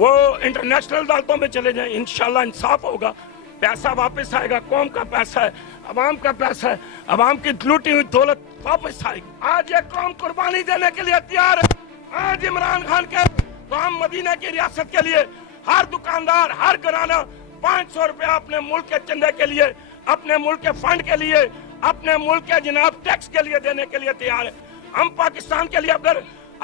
وہ انٹرنیشنل عدالتوں میں چلے جائیں, انشاءاللہ انصاف ہوگا, پیسہ واپس آئے گا, قوم کا پیسہ ہے, عوام کا پیسہ ہے, عوام کی لوٹی ہوئی دولت واپس آئے گی. آج یہ قوم قربانی دینے کے لیے تیار ہے. آج عمران خان کے قوم مدینہ کی ریاست کے لیے ہر دکاندار, ہر گھرانہ 500 روپیہ اپنے ملک کے چندے کے لیے, اپنے ملک کے فنڈ کے لیے, اپنے ملک کے جناب ٹیکس کے لیے دینے کے لیے تیار ہے. ہم پاکستان کے لیے اگر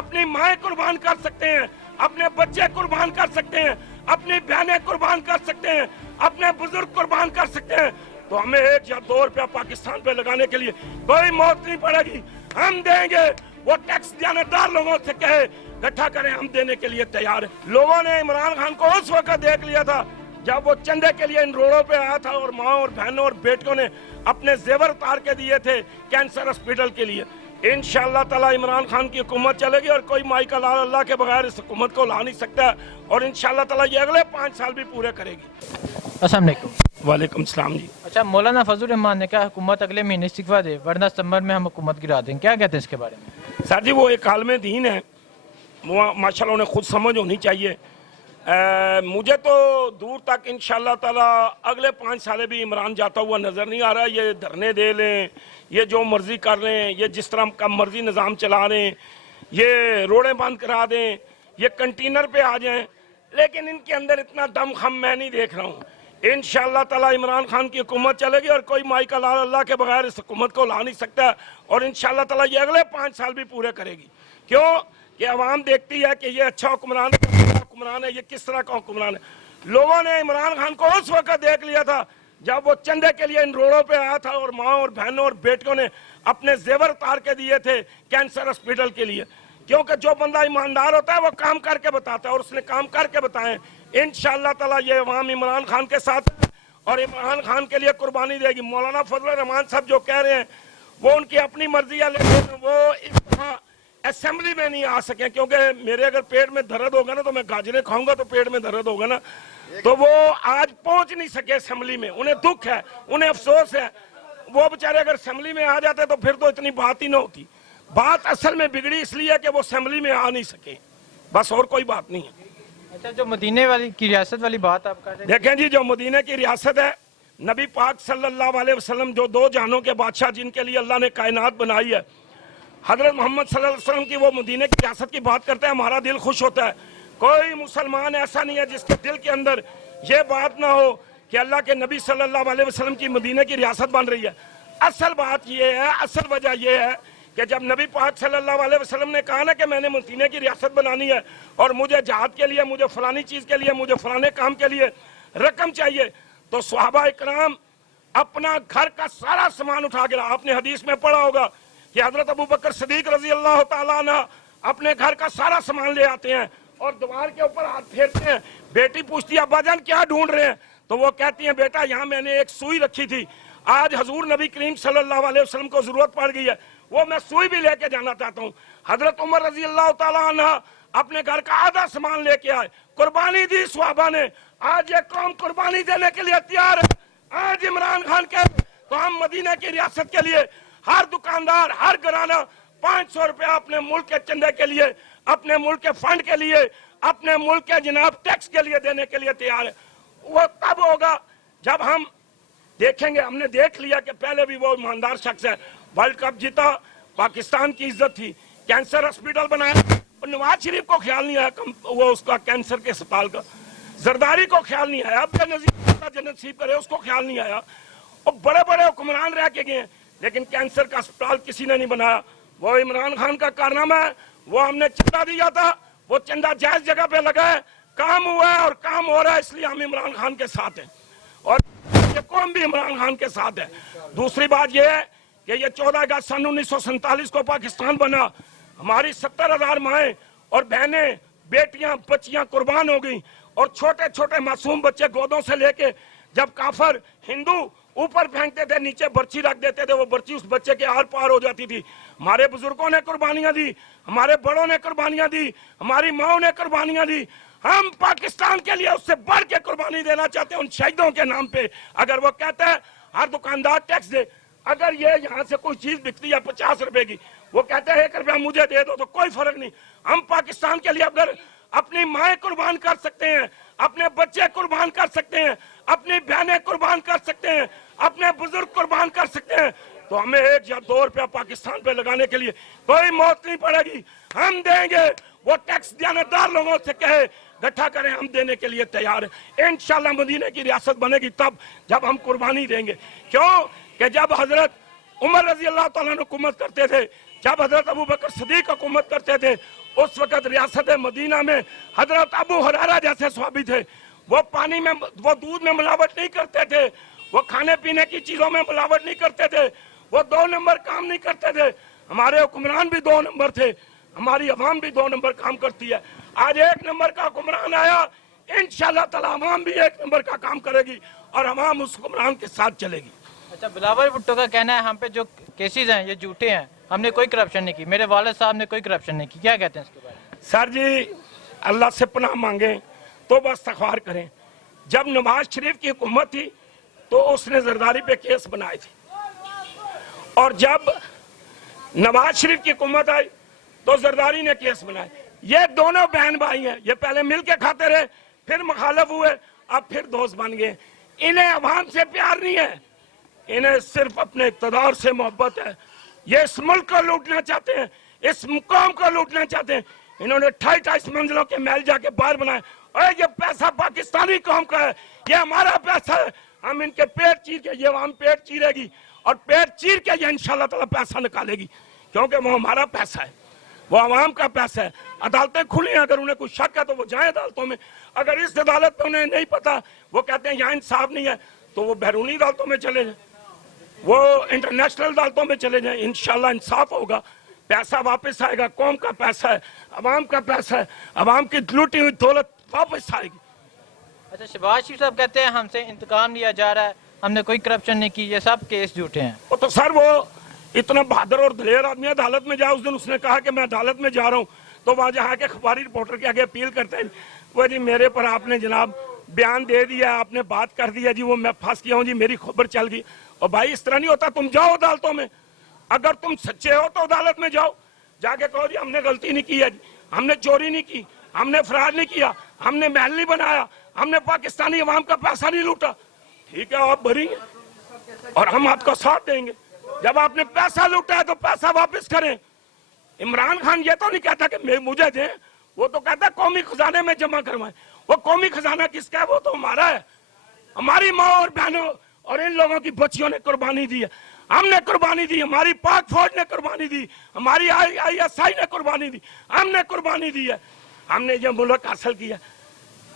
اپنی مائیں قربان کر سکتے ہیں, اپنے بچے قربان کر سکتے ہیں, اپنی بہنیں قربان کر سکتے ہیں, اپنے بزرگ قربان کر سکتے ہیں, تو ہمیں 1 یا 2 روپیہ پاکستان پہ لگانے کے لیے کوئی موت نہیں پڑے گی. ہم دیں گے. وہ ٹیکس دیانتدار لوگوں سے کہے اکٹھا کریں, ہم دینے کے لیے تیار ہیں. لوگوں نے عمران خان کو اس وقت دیکھ لیا تھا جب وہ چندے کے لیے ان روڈوں پہ آیا تھا اور ماں اور بہنوں اور بیٹوں نے اپنے زیور اتار کے دیے تھے کینسر ہاسپٹل کے لیے. انشاءاللہ تعالی عمران خان کی حکومت چلے گی اور کوئی مائی کا لال اللہ کے بغیر اس حکومت کو لا نہیں سکتا ہے, اور انشاءاللہ تعالی یہ اگلے 5 سال بھی پورے کرے گی. السلام علیکم. وعلیکم السلام جی. اچھا, مولانا فضل الرحمان نے کہا حکومت اگلے مہینے استعفیٰ دے ورنہ ستمبر میں ہم حکومت گرا دیں, کیا کہتے ہیں اس کے بارے میں؟ سر جی, وہ ایک عالم دین ہے, ماشاءاللہ انہیں خود سمجھ ہونی چاہیے. مجھے تو دور تک انشاءاللہ تعالی اگلے 5 سالے بھی عمران جاتا ہوا نظر نہیں آ رہا. یہ دھرنے دے لیں, یہ جو مرضی کر لیں, یہ جس طرح کا مرضی نظام چلا لیں, یہ روڈیں بند کرا دیں, یہ کنٹینر پہ آ جائیں, لیکن ان کے اندر اتنا دم خم میں نہیں دیکھ رہا ہوں. انشاءاللہ تعالی عمران خان کی حکومت چلے گی اور کوئی مائی کا لال اللہ کے بغیر اس حکومت کو لا نہیں سکتا, اور انشاءاللہ تعالی یہ اگلے 5 سال بھی پورے کرے گی. کیوں کہ عوام دیکھتی ہے کہ یہ اچھا حکمران ہے, یہ کس طرح کا حکمران ہے. لوگوں نے عمران خان کو اس وقت دیکھ لیا تھا جب وہ چندے کے لیے ان روڈوں پہ آیا تھا اور ماں اور بہنوں اور بیٹوں نے اپنے زیور اتار کے دیے تھے کینسر ہاسپٹل کے لیے. کیونکہ جو بندہ ایماندار ہوتا ہے وہ کام کر کے بتاتا ہے, اور اس نے کام کر کے بتائیں. انشاءاللہ تعالی یہ عوام عمران خان کے ساتھ ہے اور عمران خان کے لیے قربانی دے گی. مولانا فضل الرحمان صاحب جو کہہ رہے ہیں وہ ان کی اپنی مرضی ہے, لیکن وہ اس طرح اسمبلی میں نہیں آ سکے, کیونکہ میرے اگر پیٹ میں درد ہوگا نا تو میں گاجریں کھاؤں گا تو پیٹ میں درد ہوگا نا, تو وہ آج پہنچ نہیں سکے اسمبلی میں. انہیں دکھ ہے, انہیں افسوس ہے. وہ بیچارے اگر اسمبلی میں آ جاتے تو پھر تو اتنی بات ہی نہ ہوتی. بات اصل میں بگڑی اس لیے کہ وہ اسمبلی میں آ نہیں سکے, بس اور کوئی بات نہیں ہے. اچھا, جو مدینے والی کی ریاست والی بات آپ کر رہے ہیں, دیکھیں جی, جو مدینہ کی ریاست ہے, نبی پاک صلی اللہ علیہ وسلم جو 2 جہانوں کے بادشاہ جن کے لیے اللہ نے کائنات بنائی ہے, حضرت محمد صلی اللہ علیہ وسلم کی وہ مدینہ کی ریاست کی بات کرتے ہیں, ہمارا دل خوش ہوتا ہے. کوئی مسلمان ایسا نہیں ہے جس کے دل کے اندر یہ بات نہ ہو کہ اللہ کے نبی صلی اللہ علیہ وسلم کی مدینہ کی ریاست بن رہی ہے. اصل بات یہ ہے, اصل وجہ یہ ہے کہ جب نبی پاک صلی اللہ علیہ وسلم نے کہا نا کہ میں نے مدینہ کی ریاست بنانی ہے اور مجھے جہاد کے لیے, مجھے فلانی چیز کے لیے, مجھے فلانے کام کے لیے رقم چاہیے, تو صحابہ اکرام اپنا گھر کا سارا سامان اٹھا کے آپ نے حدیث میں پڑھا ہوگا کہ حضرت ابو بکر صدیق رضی اللہ تعالیٰ عنہ اپنے گھر کا سارا سامان لے آتے ہیں اور دیوار کے اوپر ہاتھ پھیرتے ہیں. بیٹی پوچھتی ہے ابا جان کیا ڈھونڈ رہے ہیں, تو وہ کہتی ہیں بیٹا یہاں میں نے ایک سوئی رکھی تھی, آج حضور نبی کریم صلی اللہ علیہ وسلم کو ضرورت پڑ گئی ہے, وہ میں سوئی بھی لے کے جانا چاہتا ہوں. حضرت عمر رضی اللہ تعالیٰ عنہ اپنے گھر کا آدھا سامان لے کے آئے, قربانی دی صحابہ نے. آج یہ قوم قربانی دینے کے لیے تیار ہے. آج عمران خان کے تو ہم مدینہ کی ریاست کے لیے ہر دکاندار, ہر گھرانہ 500 روپیہ اپنے ملک کے چندے کے لیے, اپنے ملک کے فنڈ کے لیے, اپنے ملک کے جناب ٹیکس کے لیے دینے کے لیے تیار ہے. وہ تب ہوگا جب ہم دیکھیں گے. ہم نے دیکھ لیا کہ پہلے بھی وہ ایماندار شخص ہے, ورلڈ کپ جیتا, پاکستان کی عزت تھی, کینسر ہاسپٹل بنایا, اور نواز شریف کو خیال نہیں آیا وہ اس کا کینسر کے اسپتال کا, زرداری کو خیال نہیں آیا, اب نظیر جنت نصیب کرے اس کو خیال نہیں آیا, اور بڑے بڑے حکمران رہ کے گئے ہیں لیکن کینسر کا اسپتال کسی نے نہیں بنایا. وہ عمران خان کا کارنامہ ہے. وہ ہم نے چندہ دیا تھا, وہ چندہ جائز جگہ پہ لگا ہے, کام ہوا ہے اور کام ہو رہا ہے, اس لیے ہم عمران خان کے ساتھ ہیں اور یہ قوم بھی عمران خان کے ساتھ ہے. دوسری بات یہ ہے کہ یہ 14 اگست سن 1947 کو پاکستان بنا, ہماری 70,000 مائیں اور بہنیں, بیٹیاں, بچیاں قربان ہو گئیں, اور چھوٹے چھوٹے معصوم بچے گودوں سے لے کے جب کافر ہندو اوپر پھینکتے تھے نیچے برچی رکھ دیتے تھے, وہ برچی اس بچے کے آر پار ہو جاتی تھی. ہمارے بزرگوں نے قربانیاں دی, ہمارے بڑوں نے قربانیاں دی, ہماری ماؤں نے قربانیاں دی. ہم پاکستان کے لیے اس سے بڑھ کے قربانی دینا چاہتے ہیں ان شہیدوں کے نام پہ. اگر وہ کہتا ہے ہر دکاندار ٹیکس دے, اگر یہ یہاں سے کوئی چیز بکتی ہے 50 روپے کی, وہ کہتے ہیں 1 روپیہ مجھے دے دو, تو کوئی فرق نہیں. ہم پاکستان کے لیے اگر अपनी माएं कुर्बान कर सकते हैं, अपने बच्चे कुर्बान कर सकते हैं, अपनी बहनें कुर्बान कर सकते हैं, अपने बुजुर्ग कुर्बान कर सकते हैं, तो हमें 1 या 2 रुपया पाकिस्तान पे लगाने के लिए कोई मौत नहीं पड़ेगी। हम देंगे। वो टैक्स दियानतदार लोगों से कहे इकट्ठा करें, हम देने के लिए तैयार हैं। इंशाल्लाह मदीने की रियासत बनेगी तब जब हम कुर्बानी देंगे। क्यों कि जब हजरत उमर रजी अल्लाह तआला हुकूमत करते थे, जब हजरत अबू बकर सिद्दीक हुकूमत करते थे, उस वक्त रियासत मदीना में हजरत अबू हुरैरा जैसे सहाबी थे। वो पानी में, वो दूध में मिलावट नहीं करते थे, वो खाने पीने की चीजों में मिलावट नहीं करते थे, वो 2 नंबर काम नहीं करते थे। हमारे हुक्मरान भी 2 नंबर थे, हमारी अवाम भी 2 नंबर काम करती है। आज 1 नंबर का हुक्मरान आया, इंशाल्लाह ताला अवाम भी 1 नंबर का काम करेगी और अवाम उस हुक्मरान के साथ चलेगी। अच्छा, बिलावल भुट्टो का कहना है हम पे जो केसेस हैं ये झूठे हैं, हमने कोई करप्शन नहीं की, मेरे वालिद साहब ने कोई करप्शन नहीं की। क्या कहते हैं इसके बारे में? सर जी, अल्लाह से पनाह मांगे तो बस इस्तग़फ़ार करें। जब नवाज शरीफ की हुकूमत थी तो उसने जरदारी पे केस बनाए थे, और जब नवाज शरीफ की हुकूमत आई तो जरदारी ने केस बनाए। ये दोनों बहन भाई हैं, ये पहले मिल के खाते रहे, फिर मुखालिफ हुए, अब फिर दोस्त बन गए। इन्हें अवाम से प्यार नहीं है, इन्हें सिर्फ अपने इक़्तिदार से मोहब्बत है। ये इस मुल्क को लूटना चाहते हैं, इस मुकाम को लूटना चाहते हैं। इन्होंने 28 मंजिलों के महल जाके बाहर बनाए, और ये पैसा पाकिस्तानी कौम का है, ये हमारा पैसा है। हम इनके पेट चीर के, ये हम पेट चीरेगी और पेट चीर के ये इंशाल्लाह ताला पैसा निकालेगी, क्योंकि वो हमारा पैसा है, वो आवाम का पैसा है। अदालतें खुली हैं, अगर उन्हें कुछ शक है तो वो जाए अदालतों में। अगर इस अदालत में उन्हें नहीं पता, वो कहते हैं यहाँ इंसाफ नहीं है, तो वो बैरूनी अदालतों में चले जाए, वो इंटरनेशनल अदालतों में चले जाएं। इंशाल्लाह इंसाफ होगा, पैसा वापस आएगा। कौम का पैसा है, अवाम का पैसा है, अवाम की लूटी हुई दौलत वापस आएगी। अच्छा, शहबाज शरीफ साहब कहते हैं हमसे इंतकाम लिया जा रहा है, हमने कोई करप्शन नहीं की, ये सब केस झूठे हैं। वो तो सर, वो इतना बहादुर और दलेर आदमी अदालत में जाए। उस दिन उसने कहा कि मैं अदालत में जा रहा हूँ, तो वहाँ जहाँ के अखबारी रिपोर्टर के आगे अपील करते हैं, वो जी मेरे पर आपने जनाब बयान दे दिया, आपने बात कर दिया जी, वो मैं फंस गया हूँ जी, मेरी खबर चल गई। और भाई इस तरह नहीं होता, तुम जाओ अदालतों में, अगर तुम सच्चे हो तो अदालत में जाओ, जाके कहो जी हमने गलती नहीं की है, हमने चोरी नहीं की, हमने फरार नहीं किया, हमने महल नहीं बनाया, हमने पाकिस्तानी अवाम का पैसा नहीं लूटा। ठीक है, आप भरेंगे और हम आपका साथ देंगे। जब आपने पैसा लूटा है तो पैसा वापस करें। इमरान खान ये तो नहीं कहता कि मुझे दें, वो तो कहता है कौमी खजाने में जमा करवाएं। वो कौमी खजाना किसका है? वो तो हमारा है। हमारी माँ और बहनों और इन लोगों की बच्चियों ने कुर्बानी दी है, हमने कुर्बानी दी, हमारी पाक फौज ने कुर्बानी दी, हमारी ISI ने कुर्बानी दी, हमने कुर्बानी दी है, हमने ये मुल्क हासिल किया।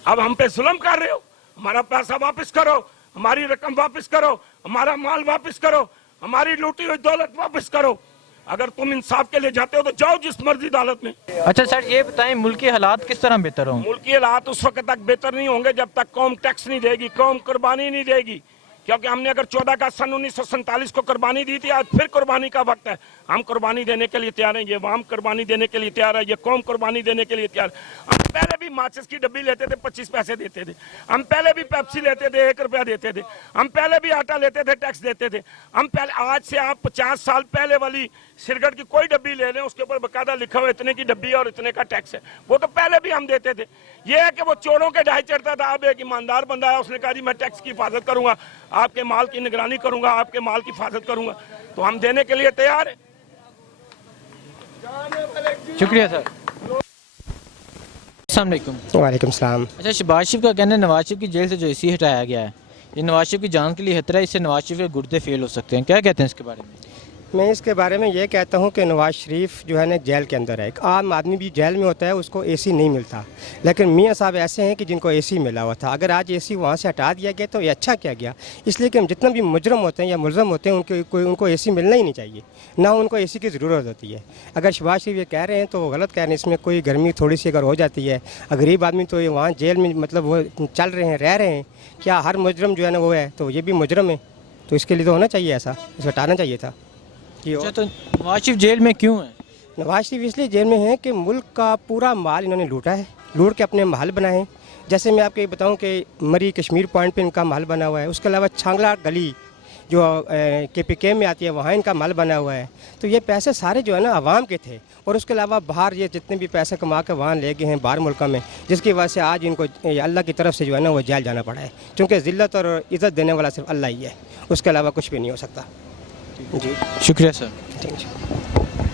अब हम पे जुल्म कर रहे हो, हमारा पैसा वापस करो, हमारी रकम वापस करो, हमारा माल वापस करो, हमारी लूटी हुई दौलत वापस करो। अगर तुम इंसाफ के लिए जाते हो तो जाओ जिस मर्जी अदालत में। अच्छा सर, ये बताएं मुल्की हालात किस तरह बेहतर होंगे? मुल्की हालात उस वक्त तक बेहतर नहीं होंगे जब तक कौम टैक्स नहीं देगी, कौम कुर्बानी नहीं देगी। क्योंकि हमने अगर 14 का सन 1947 को कुर्बानी दी थी, आज फिर कुर्बानी का वक्त है। हम कुर्बानी देने के लिए तैयार हैं, ये वाम कुर्बानी देने के लिए तैयार है, ये कौम कुर्बानी देने के लिए तैयार है। हम पहले भी माचिस की डब्बी लेते थे, 25 पैसे देते थे। हम पहले भी पेप्सी लेते थे, 1 रुपया देते थे। हम पहले भी आटा लेते थे, टैक्स देते थे। हम पहले, आज से आप 50 साल पहले वाली सिगरेट की कोई डब्बी ले लें, उसके ऊपर बकायदा लिखा हुआ इतने की डब्बी और इतने का टैक्स है, वो तो पहले भी हम देते थे। ये है कि वो चोरों के ढाई चढ़ता था। अब एक ईमानदार बंदा है, उसने कहा जी मैं टैक्स की हिफाजत करूंगा, आपके माल की निगरानी करूंगा, आपके माल की हिफाजत करूंगा, तो हम देने के लिए तैयार है। शुक्रिया सर। अस्सलाम वालेकुम। वालेकुम सलाम। अच्छा, शहबाज शरीफ का कहना है नवाज शरीफ की जेल से जो AC हटाया गया है, ये नवाज शरीफ की जान के लिए खतरा है, इससे नवाज शरीफ के गुर्दे फेल हो सकते हैं। क्या कहते हैं इसके बारे में? मैं इसके बारे में ये कहता हूँ कि नवाज शरीफ जो है ना जेल के अंदर है। एक आम आदमी भी जेल में होता है, उसको AC नहीं मिलता, लेकिन मियाँ साहब ऐसे हैं कि जिनको AC मिला हुआ था। अगर आज AC वहाँ से हटा दिया गया तो ये अच्छा किया गया, इसलिए कि हम जितना भी मुजरम होते हैं या मुलज़म होते हैं उनको AC मिलना ही नहीं चाहिए, ना उनको AC की ज़रूरत होती है। अगर शहबाज शरीफ ये कह रहे हैं तो वो गलत कह रहे हैं। इसमें कोई गर्मी थोड़ी सी अगर हो जाती है, गरीब आदमी तो ये वहाँ जेल में मतलब वो चल रहे हैं, रह रहे हैं। क्या हर मुजरम जो है ना वो है, तो ये भी मुजरम है, तो इसके लिए तो होना चाहिए ऐसा, इसको हटाना चाहिए था। अच्छा, तो नवाज शरीफ जेल में क्यों है? नवाज शरीफ इसलिए जेल में है कि मुल्क का पूरा माल इन्होंने लूटा है, लूट के अपने महल बनाए। जैसे मैं आपको बताऊं कि मरी कश्मीर पॉइंट पे इनका महल बना हुआ है, उसके अलावा छांगला गली, जो KPK में आती है वहाँ इनका मल बना हुआ है। तो ये पैसे सारे जो है ना आवाम के थे, और उसके अलावा बाहर ये जितने भी पैसे कमा कर वहाँ ले गए हैं बाहर मुल्कों में, जिसकी वजह से आज इनको अल्लाह की तरफ से जो है ना वो जेल जाना पड़ा है, क्योंकि ज़िल्लत और इज़्ज़त देने वाला सिर्फ अल्लाह ही है, उसके अलावा कुछ भी नहीं हो सकता। जी शुक्रिया सर। Thank you.